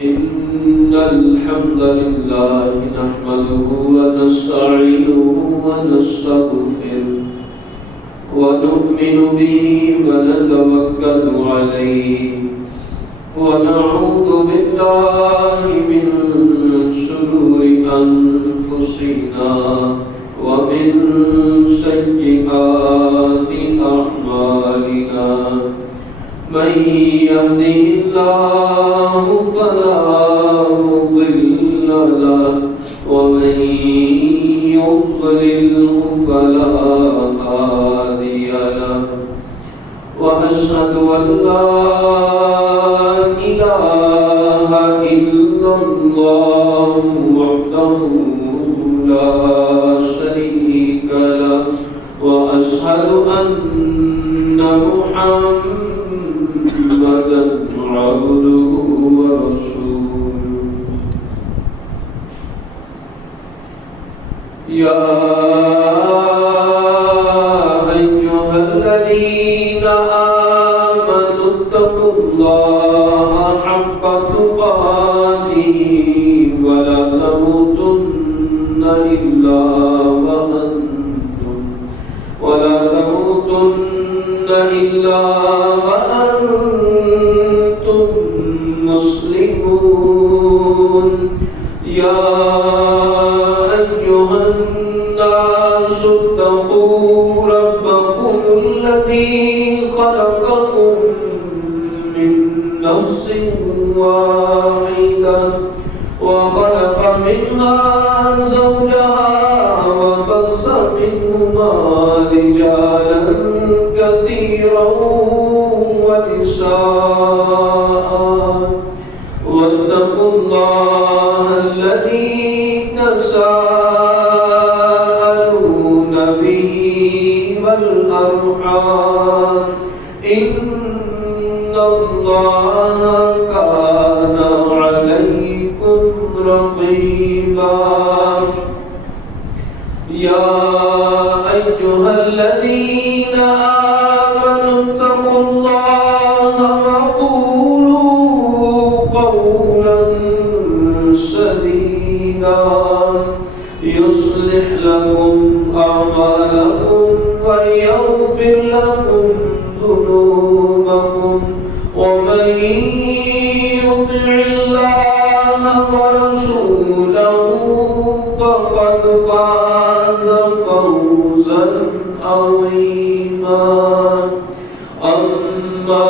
إن الحمد لله نحمده ونستعينه ونستغفره ونؤمن به ونتوكل عليه ونعوذ بالله من شرور أنفسنا ومن سيئات أعمالنا من يهده الله فلا مضل له ومن يضلله فلا هادي له وأشهد أن لا إله إلا الله وحده لا شريك له وأشهد أن محمدا عبده ورسوله يا أيها الذين آمنوا اتقوا الله حق تقاته ولا تموتن إلا وأنتم مسلمون يا أيها الناس اتقوا ربكم الذي خلقكم من نفس واحدة وخلق منها زوجها وبث منهما رجالا كثيرا ونساء واتقوا الله الذي تساءلون به والأرحام إن الله كان عليكم رقيبا يا أيها الذين آمنوا اتقوا الله وقولوا قولا سديدا يصلح لكم أعمالكم ويغفر لكم ذنوبكم ومن يطع الله ورسوله فقد فاز فوزا عظيما أما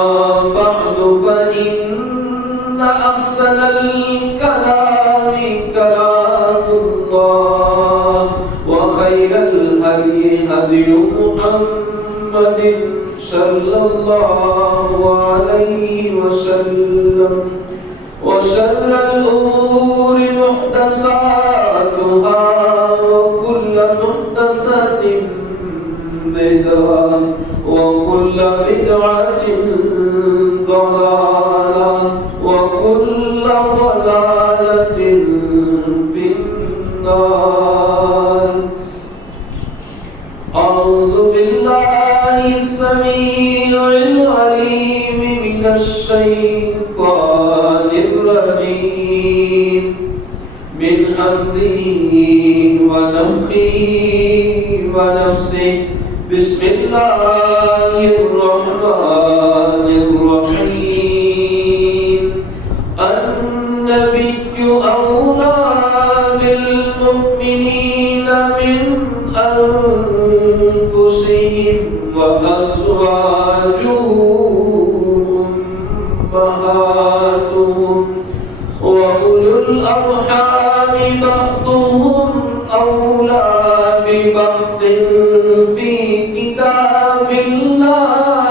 بعد فإن أحسن الكلام كلام الله وخير الهدي هدي محمد صلى الله عليه وسلم وشر الأمور محدثاتها وكل محدثة بدعة وكل بدعة ضلالة وكل ضلالة في النار. أعوذ بالله السميع العليم من الشيطان الرجيم من همزه ونفخه ونفسه بسم الله الرحمن الرحيم النبي أولى بالمؤمنين من أنفسهم وأزواجه أمهاتهم وأولو الأرحام بعضهم أولى ببعض في كتاب الله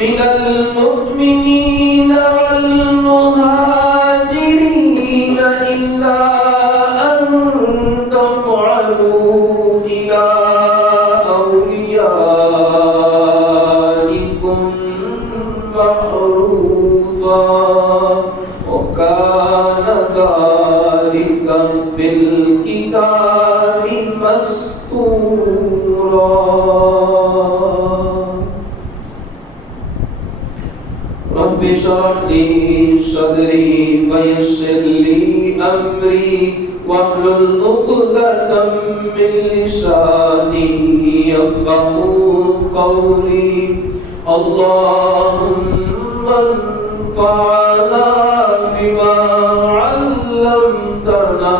من المؤمنين والمهاجرين إلا أن تفعلوا إلى أوليائكم رب اشرح لي صدري ويسر لي أمري واحلل عقدة من لساني يفقهوا قولي اللهم انفعنا بما علمتنا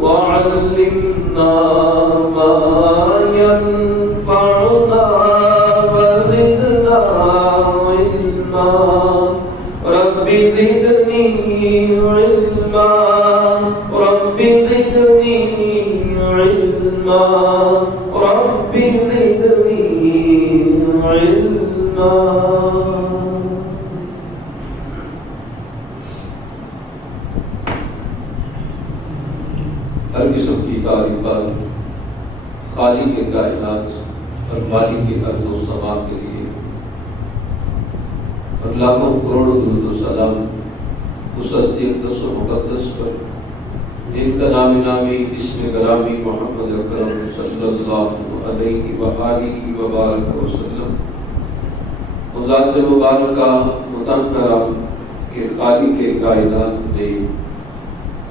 وعلمنا ما ينفعنا وزدنا علما رب زدني علما رب زدني علما رب زدني علما. ہر قسم کی تعریفات خالق کائنات اور مالک ارض و سما کے لیے، اور لاکھوں کروڑوں درود و سلام اس ہستی اقدس و مقدس پر جن کا نام نامی اسم گرامی محمد اکرم صلی اللہ علیہ وآلہ وبارک وسلم، ذات مبارکہ مطہرہ کے خالق کائنات نے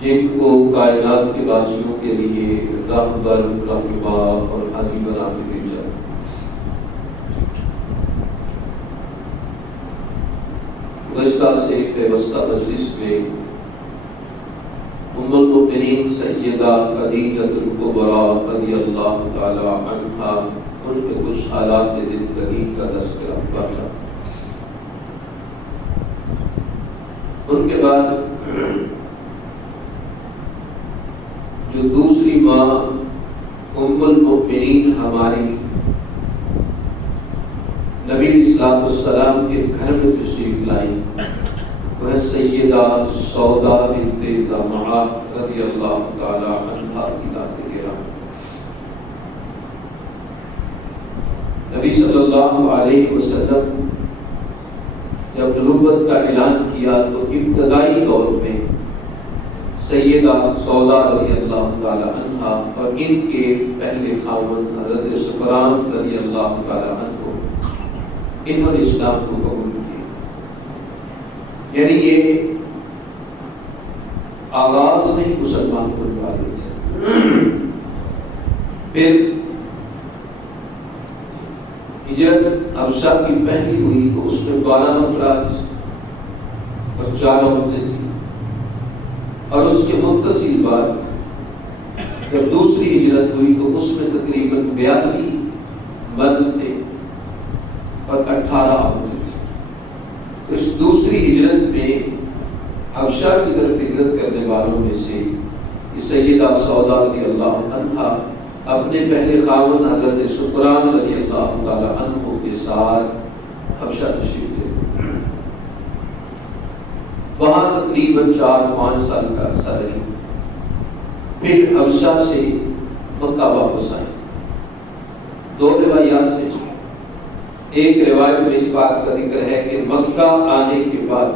جن کو کائنات کے بادشاہوں کے لیے رہبر رہنما اور ہادی بنا کے بھیجا. گزشتہ سے پیوستہ مجلس میں ام المؤمنین سیدہ خدیجہ الکبریٰ رضی اللہ تعالی عنہا ان کے کچھ حالات زندگی کا تذکرہ ہوا تھا. ان کے بعد جو دوسری ماں ام المؤمنین ہماری نبی اسلام السلام کے گھر میں تشریف لائی، وہ سیدہ سودا بنت زمعہ رضی اللہ تعالی عنہا کی ذات گرامی. نبی صلی اللہ علیہ وسلم جب نبوت کا اعلان کیا تو ابتدائی دور میں سیدہ سودا رضی اللہ تعالی عنہا اور ان کے پہلے خاوند حضرت سفران رضی اللہ تعالی عنہ انہوں نے اسلام کو قبول کیا. یعنی یہ آغاز نہیں مسلمان ہونے والے تھے. پھر ہجرت حبشہ کی پہلی ہوئی تو اس میں 12 افراد اور 4 عورتیں تھیں، اور اس کے متصل بعد جب دوسری ہجرت ہوئی تو اس میں تقریباً 82 مرد تھے اور 18 عورتیں تھیں. اس دوسری ہجرت میں حبشہ کی طرف ہجرت کرنے والوں میں سے سیدہ سودا رضی اللہ عنہا اپنے پہلے خاوند حضرت سفران رضی اللہ تعالی عنہ کے ساتھ حبشہ تشریف لے. وہاں تقریباً 4-5 سال کا عرصہ رہی. پھر حبشہ سے مکہ واپس آئے. 2 روایات ہیں. ایک روایت میں اس بات کا ذکر ہے کہ مکہ آنے کے بعد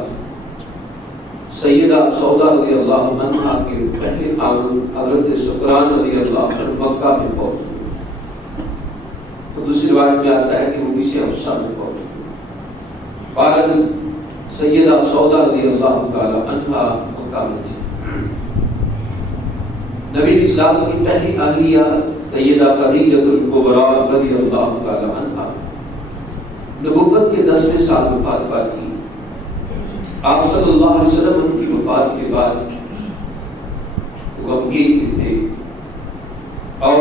سیدہ سودا رضی اللہ عنہا کے پہلے خاوند حضرت سفران رضی اللہ عنہ مکہ میں پہنچ گئے. تو دوسری روایت میں آتا ہے کہ وہ پیچھے حبشہ میں پہنچ گئے. بہرحال سیدہ سودا رضی اللہ تعالی عنہا مکہ میں تھی. نبی اسلام کی پہلی اہلیہ سیدہ خدیجہ الکبریٰ رضی اللہ تعالی عنہا نبوت کے 10ویں سال وفات پاتی. آپ صلی اللہ علیہ وسلم ان کی وفات کے بعد غمگین تھے اور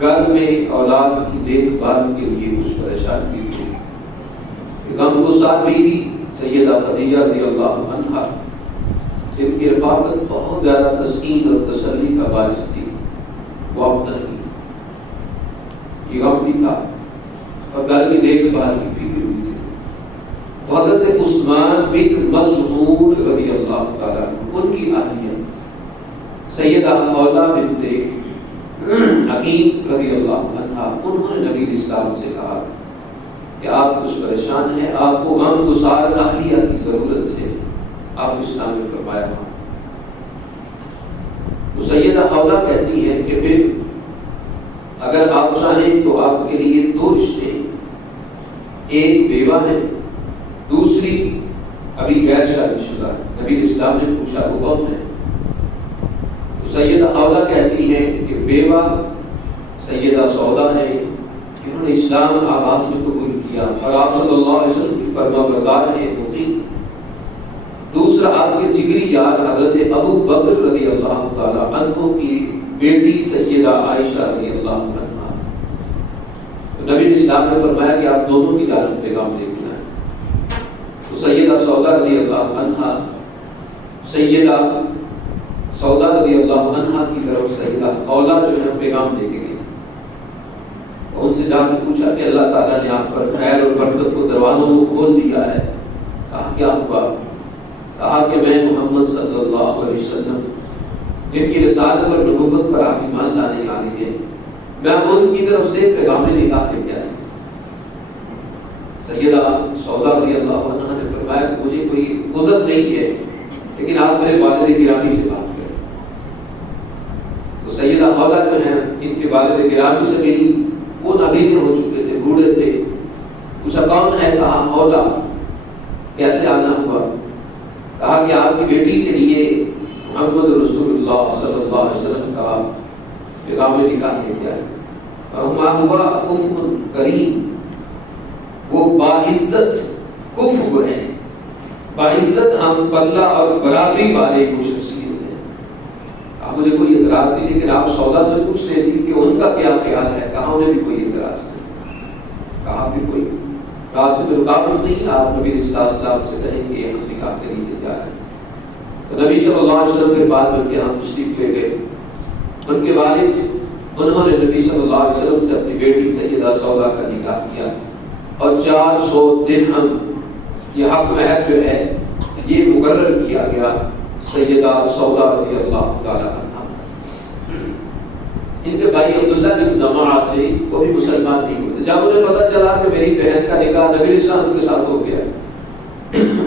گھر میں اولاد کی دیکھ بھال کے لیے کچھ پریشان کی تھی. غم گسار بیوی سیدہ خدیجہ رضی اللہ عنہا جن کی رفاقت بہت زیادہ تسکین اور تسلی کا باعث تھی، وہ اپنا ہی یہ غم بھی تھا اور گھر کی دیکھ بھال کی فکر بھی تھی. حضرت عثمان بن مظعون رضی اللہ تعالیٰ ان کی اہلیہ سیدہ خولا بنت حکیم رضی اللہ عنہا انہوں نے نبی اسلام سے کہا کہ آپ کچھ پریشان ہیں، آپ کو غم گسار اہلیہ کی ضرورت ہے، آپ اسلام میں فرمایا. تو سیدہ خولا کہتی ہے کہ پھر اگر آپ چاہیں تو آپ کے لیے 2 رشتے ہیں. ایک بیوہ ہے دوسری ابھی غیر شادی شدہ، نبی اسلام نے پوچھا وہ کون ہے؟ تو سیدہ خولا کہتی ہے کہ بیوہ سیدہ سودا ہے، انہوں نے اسلام آغاز میں قبول کیا اور آپ صلی اللہ علیہ وسلم کی فرما بردار ہے، مطیع۔ دوسرا آپ کے جگری یار حضرت ابو بکر رضی اللہ تعالیٰ عنہ کی بیٹی سیدہ عائشہ رضی اللہ عنہ۔ نبی اسلام نے فرمایا کہ آپ دونوں کی جانب پیغام لے کے آئیں۔ تو سیدہ سودا رضی اللہ عنہ، سیدہ سودا رضی اللہ عنہ کی طرف سیدہ خولا جو ہے پیغام لے کے گئی، ان سے جا کے پوچھا کہ اللہ تعالیٰ نے آپ پر خیر اور برکت کو دروازوں کو کھول دیا ہے۔ کہا کیا ہوا؟ کہا کہ میں محمد صلی اللہ علیہ وسلم جن کی رسالت اور نبوت پر آپ ایمان لانے آئے ہیں، میں ان کی طرف سے پیغام نکاح لے کے آئی۔ سیدہ سودا رضی اللہ عنہ نے فرمایا کہ مجھے کوئی عذر نہیں ہے، لیکن آپ میرے والد گرامی سے بات کریں۔ تو سیدہ خولا جو ہیں ان کے والد گرامی سے ملی، وہ نابینا ہو چکے تھے، بوڑھے تھے۔ پوچھا کون ہے؟ کہا خولا۔ کیسے آنا ہوا؟ کہا کہ آپ کی بیٹی کے لیے محمد رسول اللہ صلی اللہ علیہ وسلم کا پیغام نکاح لے کے آئے، اور وہاں ہوا کفو کریم، وہ باعزت کفو ہے، باعزت ہم پلہ اور برابری والے وہ شخصیت ہیں۔ آپ مجھے کوئی اعتراض نہیں، لیکن آپ سودا سے پوچھ رہے تھے کہ ان کا کیا خیال ہے؟ کہا انہیں بھی کوئی اعتراض نہیں، کہا بھی کوئی راستے میں رکاوٹ نہیں، آپ نبی صلی اللہ علیہ وسلم سے کہیں گے ہم نکاح کے لیے جا رہے ہیں۔ تو نبی صلی اللہ علیہ وسلم کے بعد ان کے یہاں تشریف لے گئے، ان کے والد انہوں نے نبی صلی اللہ علیہ وسلم سے اپنی بیٹی سیدہ سودا کا نکاح کیا، اور 400 درہم یہ حق مہر جو ہے یہ مقرر کیا گیا سیدہ سودا رضی اللہ تعالی عنہ۔ ان کے بھائی عبداللہ بن زمعہ تھے، وہ بھی مسلمان نہیں ہوتے۔ جب انہیں پتہ چلا کہ میری بہن کا نکاح نبی اسلام کے ساتھ ہو گیا،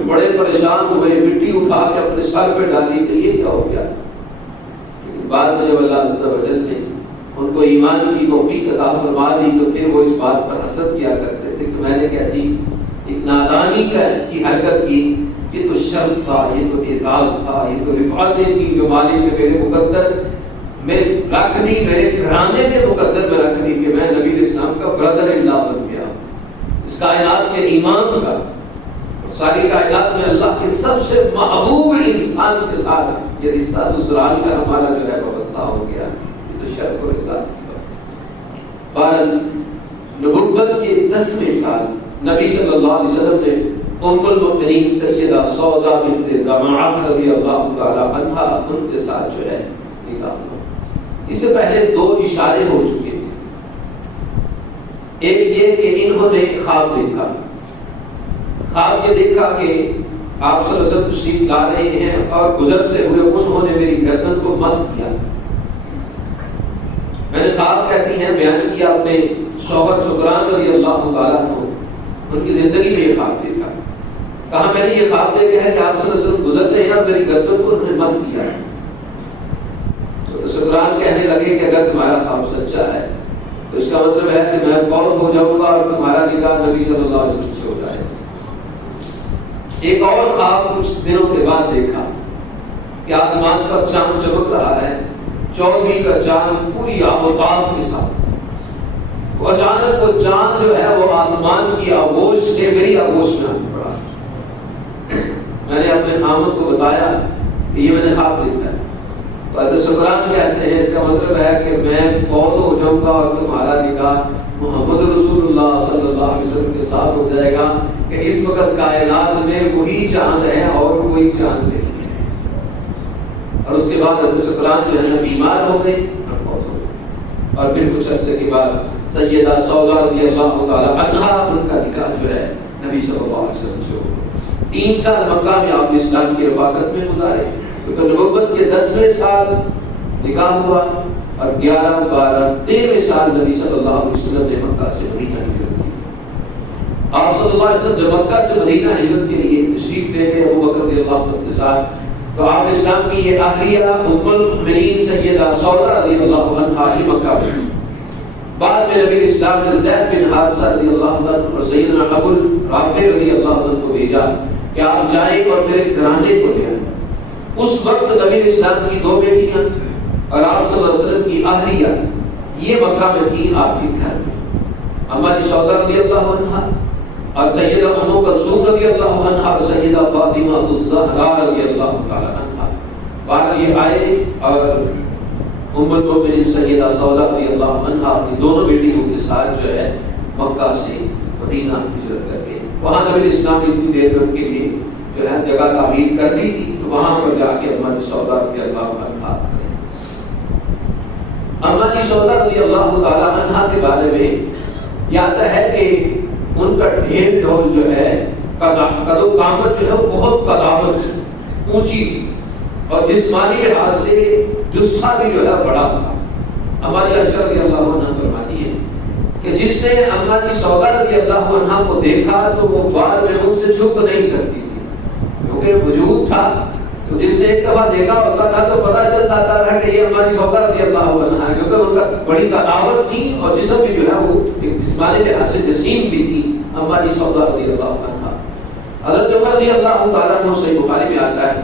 بڑے پریشان ہوئے، مٹی اٹھا کے اپنے سر پہ ڈالی کہ یہ کیا ہو گیا۔ لیکن بعد میں جب اللہ عز و جل نے ان کو ایمان کی توفیق عطا فرما دی تو پھر وہ اس بات پر حسد کیا کرتے تھے کہ میں نے کیسی ایک نادانی کی حرکت کی، یہ تو شرف تھا، یہ تو اعزاز تھا، یہ تو رفعتیں تھی جو مالک نے میرے مقدر میں رکھ دی، میرے گھرانے کے مقدر میں رکھ دی کہ میں نبی اسلام کا برادر اللہ بن گیا، اس کائنات کے ایمان کا، ساری کائنات میں اللہ کے سب سے محبوب انسان کے ساتھ یہ رشتہ سسرال کا ہمارا جو ہے وابستہ ہو گیا۔ یہ تو شرف اور اعزاز کی بات ہے۔ بہرحال نبوت کے 10ویں سال نبی صلی اللہ علیہ وسلم نے ام المؤمنین سیدہ سودا بنت زمعہ رضی اللہ تعالی عنہا ان کے ساتھ جو ہے نکاح ہوا۔ اس سے پہلے 2 اشارے ہو چکے تھے، ایک یہ کہ انہوں نے خواب دیکھا، خواب یہ دیکھا کہ آپ صلی اللہ علیہ وسلم تشریف لا رہے ہیں اور گزرتے ہوئے انہوں نے میری گردن کو مس کیا۔ میں نے خواب کہتی ہیں بیان کیا اپنے شوہر سکران رضی اللہ تعالیٰ عنہ، ان کی زندگی میں یہ خواب دیکھا۔ کہا میں نے یہ خواب دیکھا ہے کہ آپ صلی اللہ علیہ وسلم گزر رہے ہیں اور میری گردن کو انہوں نے مس کیا۔ تو سکران کہنے لگے کہ اگر تمہارا خواب سچا ہے تو اس کا مطلب ہے کہ میں فوت ہو جاؤں گا اور تمہارا نکاح نبی صلی اللہ علیہ وسلم سے ہو جائے۔ ایک اور خواب کچھ دنوں کے بعد دیکھا کہ آسمان پر چاند چمک رہا ہے، 14ویں کا چاند پوری آفتاب کے ساتھ، وہ اچانک وہ چاند جو ہے وہ آسمان کی آغوش سے میری آغوش میں آ پڑا۔ میں نے اپنے خامد کو بتایا کہ یہ میں نے خواب دیکھا ہے، تو حضرت سکران کہتے ہیں اس کا مطلب ہے کہ میں فوت ہو جاؤں گا اور تمہارا نکاح محمد رسول اللہ صلی اللہ علیہ وسلم کے ساتھ ہو جائے گا، کہ اس وقت کائنات میں وہی چاند ہے اور کوئی چاند نہیں ہے۔ اور اس کے بعد حضرت سکران جو ہے بیمار ہو گئے اور فوت ہو گئے، اور پھر کچھ عرصے کے بعد سیدہ سودا رضی اللہ تعالی عنہا ان کا نکاح جو ہے نبی صلی اللہ علیہ وسلم سے ہو گیا۔ 3 سال مکہ میں آپ نے اسلام کی رفاقت میں گزارے، تو نبوت کے 10ویں سال نکاح ہوا، اور 11، 12، 13ویں سال نبی صلی اللہ علیہ وسلم نے مکہ سے مدینہ ہجرت کی۔ آپ صلی اللہ علیہ وسلم جب مکہ سے مدینہ ہجرت کے لیے تشریف لے گئے ابو بکر رضی اللہ عنہ کے ساتھ، تو آپ اسلام کی یہ اہلیہ ام المؤمنین سیدہ سودا رضی اللہ عنہا مکہ میں بعد میں نبی اسلام نے زید بن حارثہ رضی اللہ عنہ اور سیدنا ابو رافع رضی اللہ عنہ کو بھیجا کہ آپ جائیں اور میرے گھرانے کو لے آئیں۔ اس وقت نبی اسلام کی 2 بیٹیاں اور آپ صلی اللہ علیہ وسلم کی اہلیہ یہ مکہ میں تھی آپ کے گھر میں، اما سودا رضی اللہ عنہا اور سیدہ ام کلثوم رضی اللہ عنہا اور سیدہ فاطمہ الزہرا رضی اللہ تعالی عنہا۔ بعد یہ آئے اور ام المؤمنین سیدہ سودا رضی اللہ عنہا اپنی دونوں بیٹیوں کے ساتھ جو ہے مکہ سے مدینہ ہجرت کر کے وہاں نبی اسلام نے اتنی دیر میں ان کے لیے جو ہے جگہ تعمیر کر دی تھی، تو وہاں پر جا کے اما سودا رضی اللہ عنہا اما سودا رضی اللہ تعالی عنہا کے بارے میں یہ آتا ہے کہ ان کا ڈھیر ڈھول جو ہے قد و قامت جو ہے وہ بہت قدامت اونچی تھی اور جسمانی لحاظ سے جسہ بھی جو ہے بڑا تھا۔ ہماری عائشہ رضی اللہ عنہا فرماتی ہے کہ جس نے اما کی سودا رضی اللہ عنہا کو دیکھا تو وہ بعد میں ان سے چھپ نہیں سکتی تھی، کیونکہ وجود تھا، تو جس نے ایک دفعہ دیکھا ہوتا تھا تو پتہ چلتا تھا کہ یہ ہماری سودا رضی اللہ عنہا ہے، کیونکہ ان کا بڑی قدامت تھی اور جسم بھی جو ہے وہ جسمانی لحاظ سے جسیم بھی تھی ہماری سودا رضی اللہ عنہا۔ حضرت عمر رضی اللہ تعالیٰ عنہ صحیح بخاری میں آتا ہے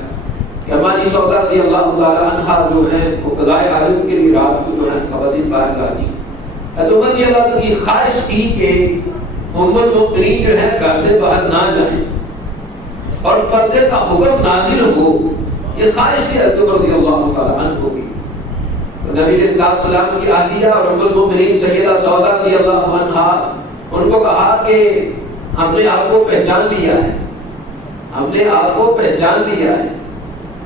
کہ ہماری سودا رضی اللہ تعالیٰ عنہا جو ہے وہ قضائے حاجت کے لیے رات کو جو ہے خواتین باہر جاتی، حضرت عمر رضی اللہ عنہ کی خواہش تھی کہ ام المؤمنین جو ہے گھر سے باہر نہ جائیں اور پردے کا حکم نازل ہو، یہ خواہش سے حضرت عمر رضی اللہ تعالیٰ عنہ ہوگی۔ تو نبی علیہ السلام کی اہلیہ اور ام المؤمنین سیدہ سودا رضی اللہ عنہا ان کو کہا کہ ہم نے آپ کو پہچان لیا ہے، ہم نے آپ کو پہچان لیا ہے،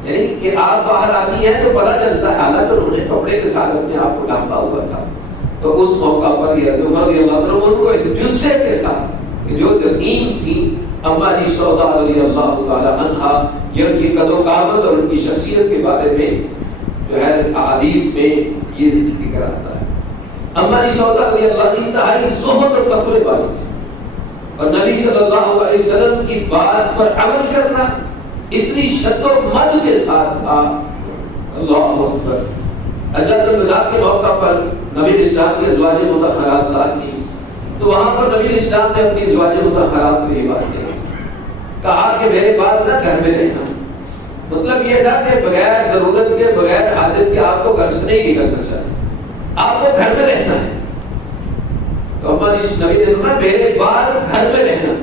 یعنی کہ آپ باہر آتی ہیں تو پتہ چلتا ہے، حالانکہ انہوں نے کپڑے کے ساتھ اپنے آپ کو ڈھانپا ہوا تھا، تو اس موقع پر یہ حضرت عمر رضی اللہ عنہ ان کو اس جثے کے ساتھ کہ جو دفین تھی اما سودا رضی اللہ تعالی عنہا، یہ ان کی قد و قامت اور ان کی شخصیت کے بارے میں جو ہے احادیث میں یہ ذکر آتا ہے۔ اما سودا رضی اللہ انتہائی زہد اور تقوی والی تھی اور نبی صلی اللہ علیہ وسلم کی بات پر عمل کرنا اتنی شد و مد کے ساتھ تھا، اللہ اکبر۔ حجۃ الوداع کے موقع پر نبی اسلام کے ازواج مطہرات ساتھ تھی، تو وہاں پر نبی اسلام نے اپنی ازواج مطہرات کو یہ بات کہا کہ میرے بعد نہ گھر میں رہنا، مطلب یہ تھا کہ بغیر ضرورت کے بغیر حاجت کے آپ کو گھر سے نہیں نکلنا چاہیے، آپ کو گھر میں رہنا ہے۔ تو ہماری نبی نے فرمایا میرے بعد گھر میں رہنا۔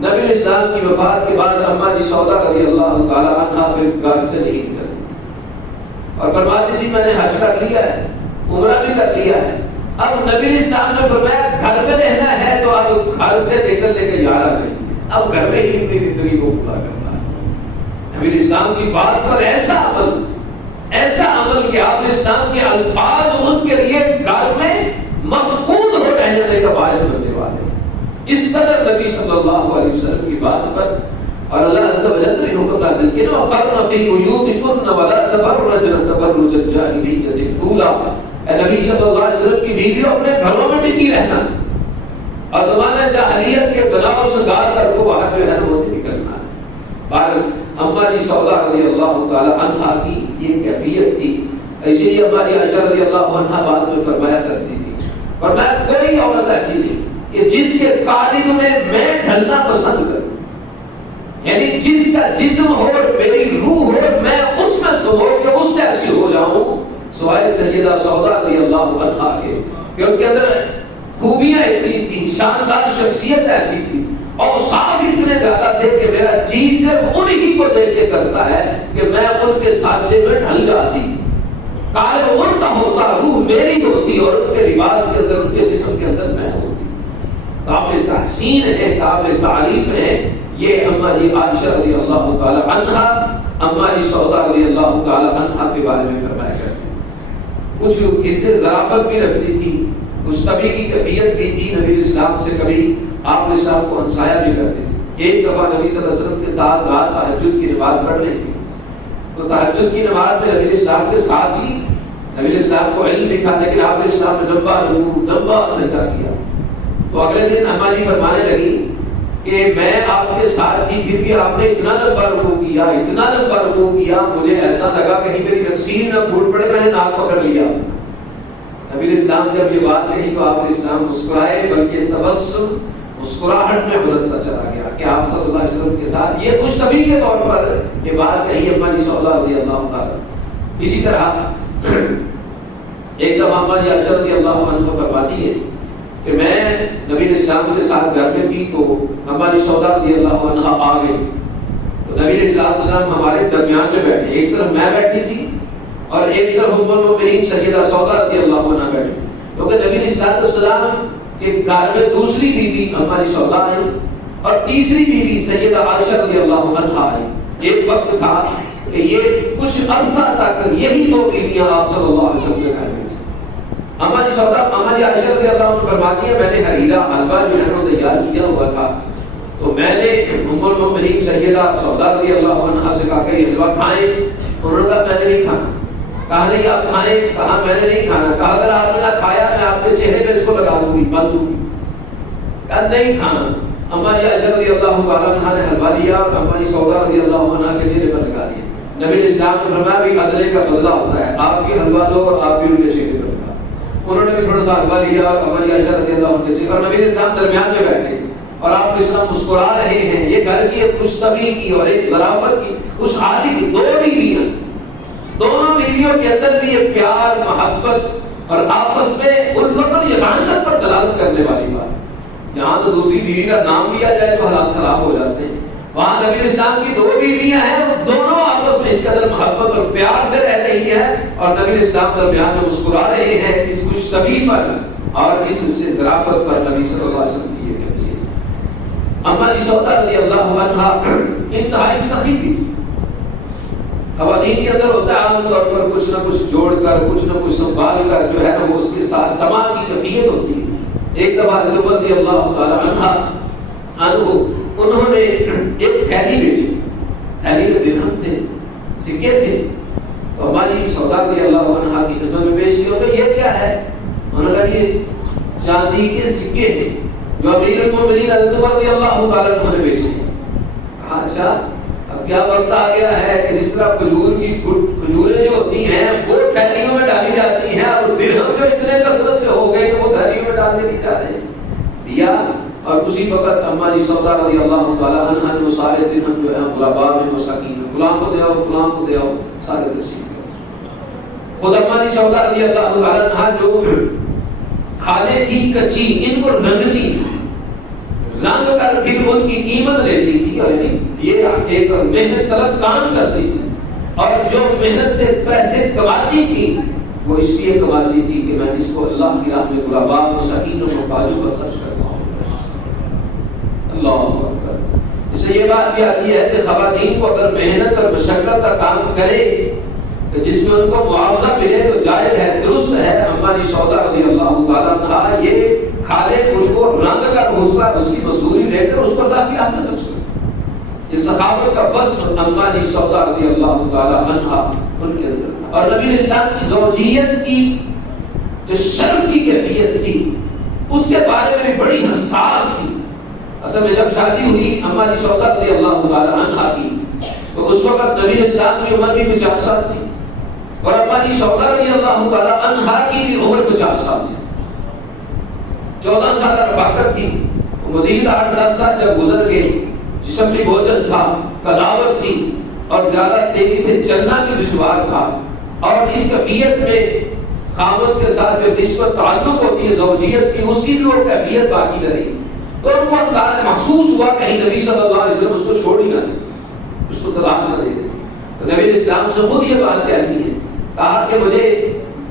نبی اسلام کی وفات کے بعد اما سودا رضی اللہ تعالی عنہا پھر گھر سے نہیں نکلی اور فرماتی تھی میں نے حج کر لیا ہے، عمرہ بھی کر لیا ہے، اب نبی اسلام نے فرمایا گھر میں رہنا ہے تو اب گھر سے نکلنے کے جارہ نہیں، اب گھر میں ہی اپنی زندگی کو پورا کرنا ہے۔ نبی اسلام کی بات پر ایسا عمل کہ آپ اسلام کے الفاظ ان کے لیے گھر میں مفقود ہو رہنے کا باعث بننے والے، اس قدر نبی صلی اللہ علیہ وسلم کی بات پر اور اللہ عز و جل نے حکم نازل کیا نا وَقَرْنَ فِي بُيُوتِكُنَّ وَلَا تَبَرَّجْنَ تَبَرُّجَ الْجَاهِلِيَّةِ الْأُولَىٰ، اے نبی صلی اللہ علیہ وسلم کی بیویوں اپنے گھروں میں ٹکی رہنا اور زمانہ جاہلیت کے بناؤ سے گار کر کو باہر جو ہے وہ نکلنا ہے۔ پر اما سودا رضی اللہ تعالی عنہا کی یہ کیفیت تھی، اسی لیے ہماری عائشہ رضی اللہ عنہا بعد میں فرمایا کرتی تھی، فرمایا کوئی عورت ایسی نہیں کہ جس کے قالب میں ڈھلنا پسند کروں، یعنی جس کا جسم ہو میری روح ہو میں اس میں سمو کے اس جیسی ہو جاؤں سوائے سیدہ سودا رضی اللہ عنہا کے، کہ ان کے اندر خوبیاں اتنی تھی، شاندار شخصیت ایسی تھی اور صاف اتنے زیادہ تھے کہ میرا جی صرف انہی کو دیکھ کے کرتا ہے کہ میں ان کے سانچے میں ڈھل جاتی، قالب ان کا ہوتا روح میری ہوتی اور ان کے لباس کے اندر ان کے جسم کے اندر میں ہوتی۔ قابل تحسین ہے، قابل تعریف ہے یہ اما عائشہ رضی اللہ تعالی عنہا، اما سودا رضی اللہ تعالی عنہا کے بارے میں فرمایا کرتے ہیں۔ کچھ اس سے ظرافت بھی رکھتی تھی، کچھ کبھی کی کیفیت بھی تھی، نبی اسلام سے کبھی آپ اسلام کو ہمسایا بھی کرتے تھے۔ ایک دفعہ نبی صلی اللہ علیہ وسلم کے ساتھ رات تہجد کی نماز پڑھ رہی تھی، تو تہجد کی نماز میں نبی اسلام کے ساتھ ہی نبی اسلام کو علم بھی تھا، لیکن آپ اسلام نے لمبا سجدہ کیا، تو اگلے دن ہماری فرمانے لگی کہ میں آپ کے ساتھ تھی پھر بھی آپ نے اتنا لمبا رکوع کیا، اتنا لمبا رکوع کیا، مجھے ایسا لگا کہیں میری تقسیم نہ پھوٹ پڑے، میں نے ناک پکڑ لیا۔ نبی اسلام جب یہ بات کہی تو آپ اسلام مسکرائے، بلکہ تبسم مسکراہٹ میں بدلتا چلا گیا کہ آپ صلی اللہ علیہ وسلم کے ساتھ یہ خوش طبیعی کے طور پر یہ بات کہی اما جی سودا رضی اللہ تعالیٰ. اسی طرح ایک دفعہ اما جی عائشہ رضی اللہ عنہ فرماتی ہے کہ میں نبی اسلام کے ساتھ گھر میں تھی تو اما جی سودا رضی اللہ عنہ آ گئی. تو نبی اسلام ہمارے درمیان میں بیٹھے، ایک طرف میں بیٹھی تھی اور ایک طرف ام المؤمنین سیدہ سودا رضی اللہ عنہ بیٹھی. کیونکہ نبی السلام کے گھر میں دوسری بیوی ہماری سودا آئی اور تیسری بیوی سیدہ عائشہ رضی اللہ عنہا آئی. ایک وقت تھا کہ یہ کچھ عرصہ تک یہی دو بیویاں آپ صلی اللہ علیہ وسلم کے گھر میں تھیں. ہماری عائشہ رضی اللہ عنہ فرماتی ہے میں نے حریرہ حلوہ جو ہے وہ تیار کیا ہوا تھا تو میں نے ام المؤمنین سیدہ سودا رضی اللہ عنہا سے کہا کہ یہ حلوہ کھائیں. انہوں نے کہا میں نے نہیں کھانا. کہا نہیں آپ کھائیں. کہا میں نے نہیں کھانا. کہا اگر آپ نے نہ کھایا میں آپ کے چہرے پہ اس کو لگا دوں گی، بند دوں گی. کہا نہیں کھانا. اما جی عائشہ رضی اللہ تعالیٰ عنہ نے حلوہ لیا اور اما جی سودا رضی اللہ عنہ کے چہرے پر لگا دیا. نبی اسلام نے فرمایا بھی عدلے کا بدلہ ہوتا ہے، آپ بھی حلوہ لو اور آپ بھی ان کے چہرے پر لگا. انہوں نے بھی تھوڑا سا حلوہ لیا اور اما جی عائشہ رضی اللہ عنہ کے چہرے اور نبی اسلام درمیان میں بیٹھے اور آپ اسلام مسکرا رہے ہیں. یہ گھر کی ایک خوش طبعی کی اور ایک ظرافت کی خوشحالی کی دو بیویاں، دونوں بیویوں کے اندر بھی یہ پیار محبت اور آپس میں الفت اور یگانت پر دلالت کرنے والی بات. یہاں تو دوسری بیوی کا نام لیا جائے تو حالات خراب ہو جاتے ہیں. وہاں نبی اسلام کی دو بیویاں ہیں، وہ دونوں آپس میں اس قدر محبت اور پیار سے رہ رہی ہیں اور نبی اسلام درمیان میں مسکرا رہے ہیں اس خوش طبعی پر اور اس سے ظرافت پر. نبی صلی اللہ علیہ وسلم کی یہ کہتی ہے. اما جی سودا رضی اللہ عنہا انتہائی سخی بھی تھی. خواتین کے اندر ہوتا ہے عام طور پر کچھ نہ کچھ جوڑ کر کچھ نہ کچھ سنبھال کر جو ہے وہ اس کے ساتھ تمام کی کیفیت ہوتی ہے. ایک دفعہ حضرت رضی اللہ تعالی عنہ انہوں نے ایک تھیلی بیچی. تھیلی میں درہم تھے، سکے تھے. تو ہماری سودا رضی اللہ عنہ کی خدمت میں پیش کیا کہ یہ کیا ہے؟ انہوں نے کہا یہ چاندی کے سکے ہیں جو امیر المومنین حضرت رضی اللہ تعالی عنہ نے بیچے. اچھا اب کیا وقت آ گیا ہے کہ جس طرح کھجوریں جو ہوتی ہیں وہ تھیلیوں میں ڈالی جاتی ہیں اور درہم جو اتنے کثرت سے ہو گئے کہ وہ تھیلیوں میں ڈالنے نہیں جا رہے دیا. اور اسی وقت اما جی سودا رضی اللہ تعالیٰ عنہ نے وہ سارے درہم جو ہیں غرباء میں مساکین میں فلاں کو دے آؤ فلاں کو دے آؤ سارے تقسیم کیا. خود اما جی سودا رضی اللہ تعالیٰ عنہ جو کھالے تھی کچی ان کو رنگتی تھی، رنگ کر پھر ان کی قیمت لیتی تھی. اور یہ ایک محنت طلب کام کرتی تھی اور جو محنت سے پیسے کماتی تھی وہ اس لیے کماتی تھی کہ میں اس کو اللہ کی راہ میں غرباء مساکین و محتاجوں پر خرچ کرتا ہوں. اللہ اکبر. اس سے یہ بات بھی آتی ہے کہ خواتین کو اگر محنت اور مشقت کا کام کرے تو جس میں ان کو معاوضہ ملے تو جائز ہے، درست ہے. اما جی سودا رضی اللہ تعالیٰ عنہ یہ کھالے اس کو رنگ کا غصہ اس کی مزدوری لے کر اس پر اللہ کی راہ میں خرچ کرتے. یہ سخاوت کا وصف اما جی سودا رضی اللہ تعالیٰ عنہ ان کے اندر. اور نبی اسلام کی زوجیت کی جو شرف کی کیفیت تھی اس کے بارے میں بھی بڑی حساس تھی. اصل میں جب شادی ہوئی اما جی سودا رضی اللہ تعالیٰ عنہ کی تو اس وقت نبی اسلام کی عمر بھی 50 سال تھی اور اما جی سودا رضی اللہ تعالیٰ عنہ کی بھی عمر 50 سال تھی. 14 سال رفاقت تھی. مزید 8-10 سال جب گزر گئے جسم بھی بوجھل تھا، کلاوت تھی اور زیادہ تیزی سے چلنا بھی دشوار تھا. اور اس کیفیت میں خاوند کے ساتھ جو نسبت تعلق ہوتی ہے زوجیت کی اس کی بھی وہ کیفیت باقی نہ رہی. تو ان کو اندازہ محسوس ہوا کہیں نبی صلی اللہ علیہ وسلم اس کو چھوڑ ہی نہ دے، اس کو طلاق نہ دے دے. تو نبی اسلام سے خود یہ بات کہتی ہے، کہا کہ مجھے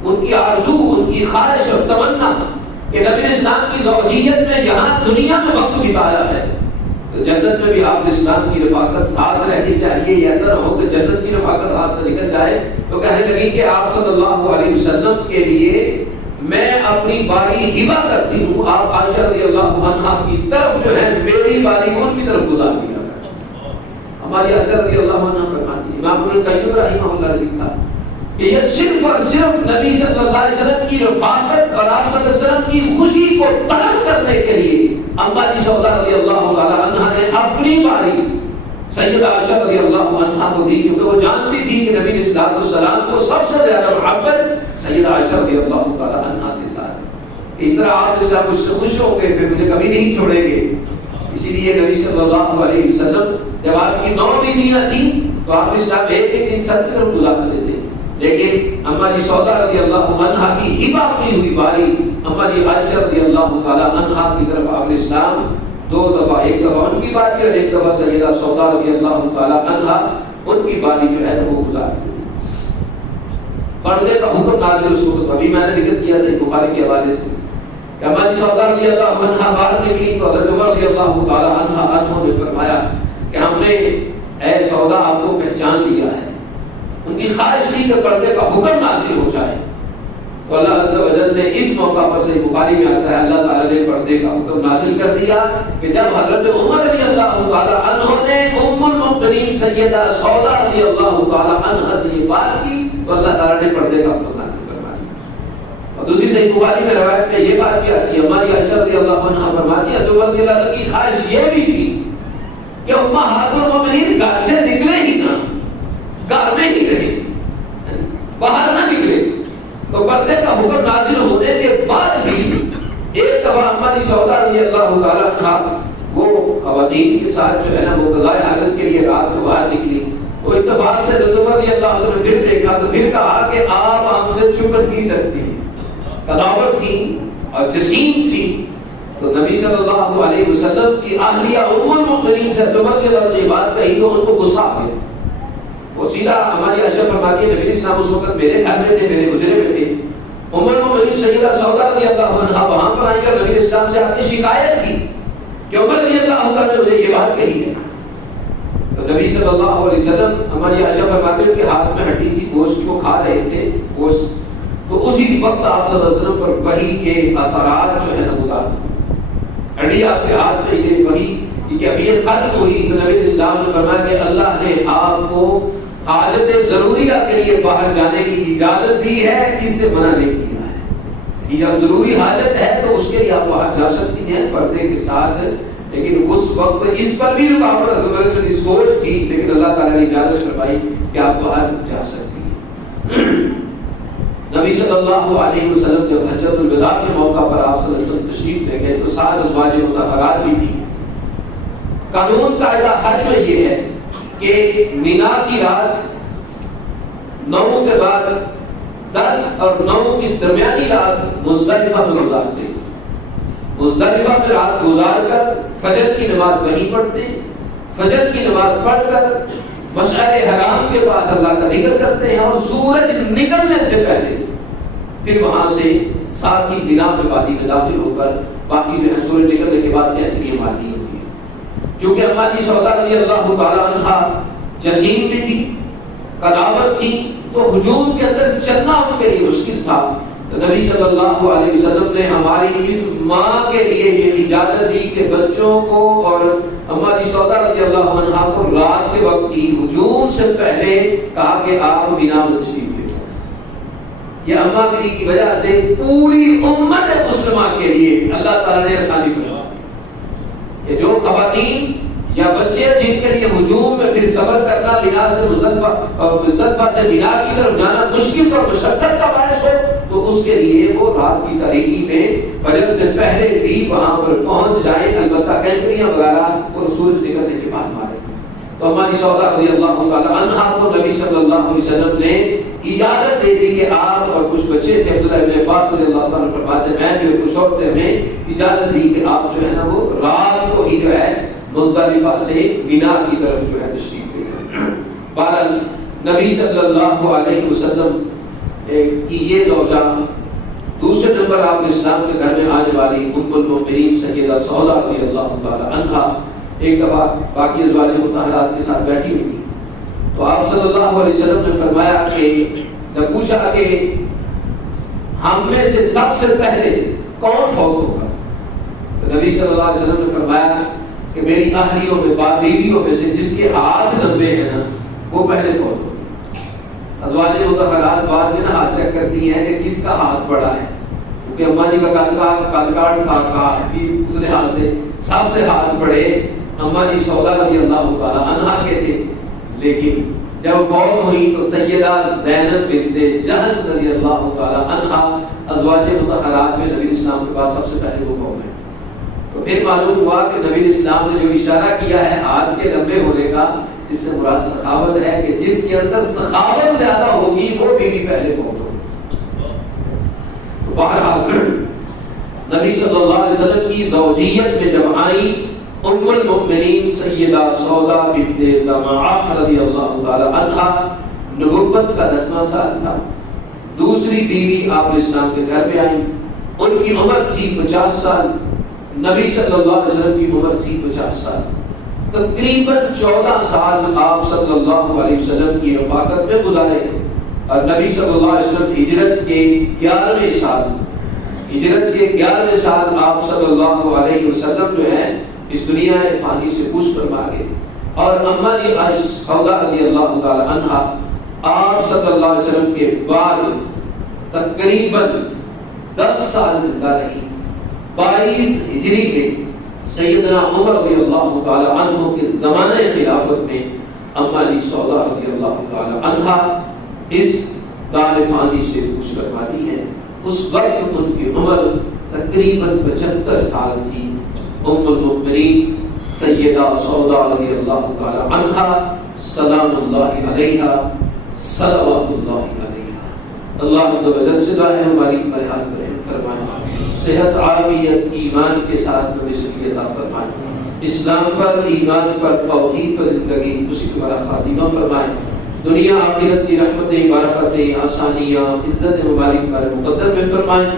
ان کی آرزو، ان کی خواہش اور تمنا کہ نبی اسلام کی زوجیت میں یہاں دنیا میں وقت بتایا ہے تو جنت میں بھی آپ اسلام کی رفاقت ساتھ رہنی چاہیے. یہ ایسا نہ ہو کہ جنت کی رفاقت ہاتھ سے نکل جائے. تو کہنے لگی کہ آپ صلی اللہ علیہ وسلم کے لیے میں اپنی باری ہبہ کرتی ہوں. آپ عائشہ رضی اللہ عنہا کی طرف جو ہے میری باری ان کی طرف گزار دیا. ہماری عائشہ رضی اللہ عنہا فرماتی ہیں، امام ابن القیم رحمہ اللہ نے لکھا کہ یہ صرف اور صرف نبی صلی اللہ علیہ وسلم کی رفاقت اور آپ صلی اللہ علیہ وسلم کی خوشی کو طلب کرنے کے لیے اما جی سودا رضی اللہ تعالی عنہا نے اپنی باری سیدہ عائشہ رضی اللہ عنہا کو دی، کیونکہ وہ جانتی تھی کہ نبی علیہ السلام کو سب سے زیادہ محبت سیدہ عائشہ رضی اللہ تعالی عنہا کے ساتھ اس طرح آپ اس طرح مجھ سے خوش ہو گئے پھر مجھے کبھی نہیں چھوڑیں گے. اسی لیے نبی صلی اللہ علیہ وسلم جب آپ کی 9 بیویاں تھیں تو آپ اس طرح ایک دن سب کی طرف گزارتے تھے. لیکن اما جی سودا رضی اللہ عنہا کی ہبہ کی ہوئی باری اما جی عائشہ رضی اللہ تعالی عنہا کی طرف آپ نے اسلام 2 دفعہ، ایک دفعہ ان کی باری اور ایک دفعہ سیدہ سودا رضی اللہ تعالی عنہا ان کی باری جو ہے وہ گزارتے تھے. پردے کا حکم نازل اس وقت ابھی میں نے ذکر کیا صحیح بخاری کے حوالے سے کہ اما جی سودا رضی اللہ عنہا باہر نکلی تو حضرت عمر رضی اللہ تعالی عنہ نے فرمایا کہ ہم نے اے سودا آپ کو پہچان لیا ہے. ان کی خواہش تھی کہ پردے کا حکم نازل ہو جائے تو اللہ عز و جل نے اس موقع پر صحیح بخاری میں آتا ہے اللہ تعالیٰ نے پردے کا حکم نازل کر دیا کہ جب حضرت عمر رضی اللہ تعالیٰ عنہ نے ام المؤمنین سیدہ سودا رضی اللہ تعالیٰ عنہ سے یہ بات کی تو اللہ تعالیٰ نے پردے کا حکم نازل کروا دیا. اور دوسری صحیح بخاری میں روایت میں یہ بات بھی آتی ہے ہماری عائشہ رضی اللہ عنہا فرماتی ہے جو عمر رضی اللہ کی خواہش یہ بھی تھی کہ امہات المؤمنین گھر سے نکلے ہی نہ، گھر میں ہی رہے، باہر نہ نکلے. تو پردے کا حکم نازل ہونے کے بعد بھی ایک دفعہ اما جی سودا رضی اللہ تعالیٰ عنہا وہ خواتین کے ساتھ جو ہے نا وہ قضاء حاجت کے لیے رات کو باہر نکلی تو اتفاق سے حضرت عمر رضی اللہ عنہ نے پھر دیکھا تو پھر کہا کہ آپ ہم سے چھپ نہیں سکتی. قداوت تھی اور جسیم تھی تو نبی صلی اللہ علیہ وسلم کی اہلیہ ام المؤمنین سے عمر رضی اللہ عنہ نے بات کہی تو ان کو غصہ آ گیا. وہ سیدھا ہماری عائشہ فرماتی ہے نبی اسلام اس وقت میرے گھر میں تھے، میرے حجرے میں تھے. عمر المؤمنین سیدہ سودا رضی اللہ عنہا وہاں پر آئی اور نبی اسلام سے آپ نے شکایت کی کہ عمر رضی اللہ عنہ نے مجھے یہ بات کہی ہے. تو نبی صلی اللہ علیہ وسلم ہماری عائشہ فرماتی ہے کہ ہاتھ میں ہڈی تھی، گوشت کو کھا رہے تھے گوشت، تو اسی وقت آپ صلی اللہ علیہ وسلم پر وحی کے اثرات جو ہے نا گزار ہڈی آپ کے ہاتھ میں تھے، وحی کی کیفیت ختم ہوئی تو نبی اسلام نے فرمایا کہ اللہ نے آپ کو حاجت ضروریہ کے لیے باہر جانے کی اجازت دی ہے، اس سے منع نہیں کیا ہے. یہ جب ضروری حاجت ہے تو اس کے لیے آپ باہر جا سکتی ہیں پردے کے ساتھ. لیکن اس وقت اس پر بھی رکاوٹ کی سوچ تھی لیکن اللہ تعالیٰ نے اجازت فرمائی کہ آپ باہر جا سکتی ہیں. نبی صلی اللہ علیہ وسلم جب حجۃ الوداع کے موقع پر آپ صلی اللہ علیہ وسلم تشریف لے گئے تو 7 ازواج مطہرات بھی تھی. قانون قاعدہ حج میں یہ ہے کہ مینا کی رات 9 کے بعد 10 اور 9 کی درمیانی رات مزدلفہ میں گزارتے. مزدلفہ میں رات گزار کر فجر کی نماز وہیں پڑھتے. فجر کی نماز پڑھ کر مشعر حرام کے پاس اللہ کا ذکر کرتے ہیں اور سورج نکلنے سے پہلے پھر وہاں سے ساتھ ہی بنا میں وادی میں داخل ہو کر باقی جو ہے سورج نکلنے کے بعد تحریمیں مارنی ہوتی ہے. چونکہ اما جی سودا رضی اللہ تعالیٰ عنہا جسیم بھی تھی، قداوت تھی تو ہجوم کے اندر چلنا ان کے لیے مشکل تھا. تو نبی صلی اللہ علیہ وسلم نے ہماری اس ماں کے لیے یہ اجازت دی کہ بچوں کو اور اما جی سودا رضی اللہ عنہا کو رات کے وقت کی ہجوم سے پہلے کہا کہ آپ بنا میں تشریف لے جائیں. یہ اما کی وجہ سے پوری امت مسلمہ کے لیے اللہ تعالیٰ نے آسانی فرمائی کہ جو خواتین یا بچے جن کے لیے ہجوم میں پھر صبر کرنا بنا سے مزدلفہ سے بنا کی طرف جانا مشکل اور مشقت کا باعث ہو تو اس کے لیے وہ رات کی تاریکی میں فجر سے پہلے بھی وہاں پر پہنچ جائیں. البتہ کینکریاں وغیرہ اور سورج نکلنے کے بعد مارے. تو ہماری سودا رضی اللہ تعالی عنہا کو نبی صلی اللہ علیہ وسلم نے اجازت دے دی کہ آپ اور کچھ بچے تھے عبداللہ ابن عباس رضی اللہ تعالیٰ فرماتے ہیں میں بھی کچھ اور تھے میں اجازت دی کہ آپ جو ہے نا وہ رات کو ہی جو ہے مزدلفہ سے مینا کی طرف جو ہے تشریف لے جائیں. بہرحال نبی صلی اللہ علیہ وسلم کی یہ زوجہ دوسرے نمبر آپ اسلام کے گھر میں آنے والی ام المؤمنین سیدہ سودا رضی اللہ تعالی عنہا ایک دفعہ باقی ازواج مطہرات کے ساتھ بیٹھی ہوئی تھی تو آپ صلی اللہ علیہ وسلم نے فرمایا کہ جب پوچھا کہ ہم میں سے سب سے پہلے کون فوت ہوگا تو نبی صلی اللہ علیہ وسلم نے فرمایا کہ میری اہلیوں میں بیویوں میں سے جس کے ہاتھ لمبے ہیں نا وہ پہلے فوت ہوگا. ازواج مطہرات بعد میں نا ہاتھ چیک کرتی ہیں کہ کس کا ہاتھ بڑا ہے کیونکہ اما جی کا قدکاٹ تھا اس لحاظ سے سب سے ہاتھ بڑے اما جی سودا رضی اللہ تعالی عنہا کے تھے. لیکن جب فوت ہوئی تو سیدہ زینب بنت جحش رضی اللہ تعالی عنہا ازواج مطہرات میں نبی اسلام کے پاس سب سے پہلے وہ قوم ہے. تو پھر معلوم ہوا کہ نبی اسلام نے جو اشارہ کیا ہے ہاتھ کے لمبے ہونے کا، اس سے مراد سخاوت ہے کہ جس کے اندر سخاوت زیادہ ہوگی وہ بیوی پہلے فوت ہوگی. تو بہرحال نبی صلی اللہ علیہ وسلم کی زوجیت میں جب آئی ام المؤمنین سیدہ سودا بنت زمعہ رضی اللہ تعالی عنہا، نبوت کا 10واں سال تھا. دوسری بیوی آپ اسلام کے گھر میں آئی، ان کی عمر تھی 50 سال. نبی صلی اللہ علیہ وسلم کی عمر تھی 50 سال. تقریباً 14 سال آپ صلی اللہ علیہ وسلم کی رفاقت میں گزارے، اور نبی صلی اللہ علیہ وسلم ہجرت کے 11ویں سال آپ صلی اللہ علیہ وسلم جو ہے اس دنیا فانی سے خوش فرما گئے. اور اما عائشہ سودا رضی اللہ تعالی عنہا آپ صلی اللہ علیہ وسلم کے بعد تقریباً 10 سال زندہ رہی. 22 ہجری میں سیدنا عمر رضی اللہ تعالی عنہ کے زمانہ خلافت میں اما سودا رضی اللہ تعالی عنہا اس دار فانی سے خوش فرماتی ہیں. اس وقت ان کی عمر تقریباً 75 سال تھی. ام المؤمنین سیدہ سودا رضی اللہ تعالی عنہا سلام اللہ علیہا صلوات اللہ علیہا. اللہ عز و جل سے دعا ہے ہماری پرہیز کریں فرمائیں، صحت عافیت ایمان کے ساتھ ہمیں زندگی عطا فرمائیں، اسلام پر ایمان پر توحید پر زندگی اسی تمہارا خاتمہ فرمائیں. دنیا آخرت کی رحمتیں برکتیں آسانیاں عزت مبارک پر مقدر میں فرمائیں.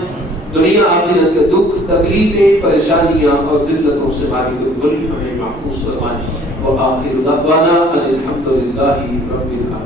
دنیا آخرت کے دکھ تکلیفیں پریشانیاں اور ذلتوں سے ہماری گل ہمیں محفوظ فرمائیں. اور آخر دعوانا الحمدللہ رب العالمین.